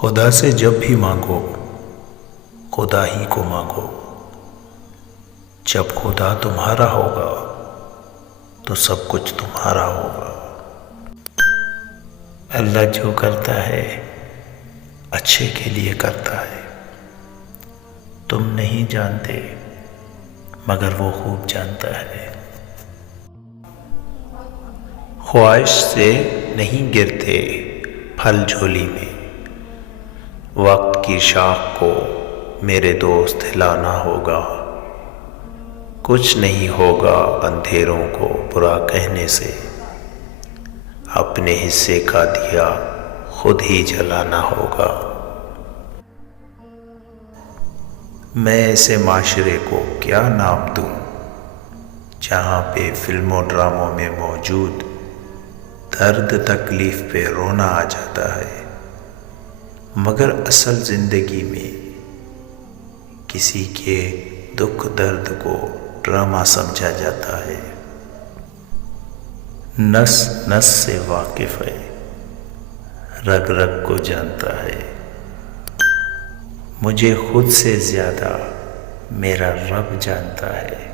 خدا سے جب بھی مانگو خدا ہی کو مانگو، جب خدا تمہارا ہوگا تو سب کچھ تمہارا ہوگا۔ اللہ جو کرتا ہے اچھے کے لیے کرتا ہے، تم نہیں جانتے مگر وہ خوب جانتا ہے۔ خواہش سے نہیں گرتے پھل جھولی میں، وقت کی شاخ کو میرے دوست ہلانا ہوگا۔ کچھ نہیں ہوگا اندھیروں کو برا کہنے سے، اپنے حصے کا دیا خود ہی جلانا ہوگا۔ میں ایسے معاشرے کو کیا نام دوں جہاں پہ فلموں ڈراموں میں موجود درد تکلیف پہ رونا آ جاتا ہے، مگر اصل زندگی میں کسی کے دکھ درد کو ڈرامہ سمجھا جاتا ہے۔ نس نس سے واقف ہے، رگ رگ کو جانتا ہے، مجھے خود سے زیادہ میرا رب جانتا ہے۔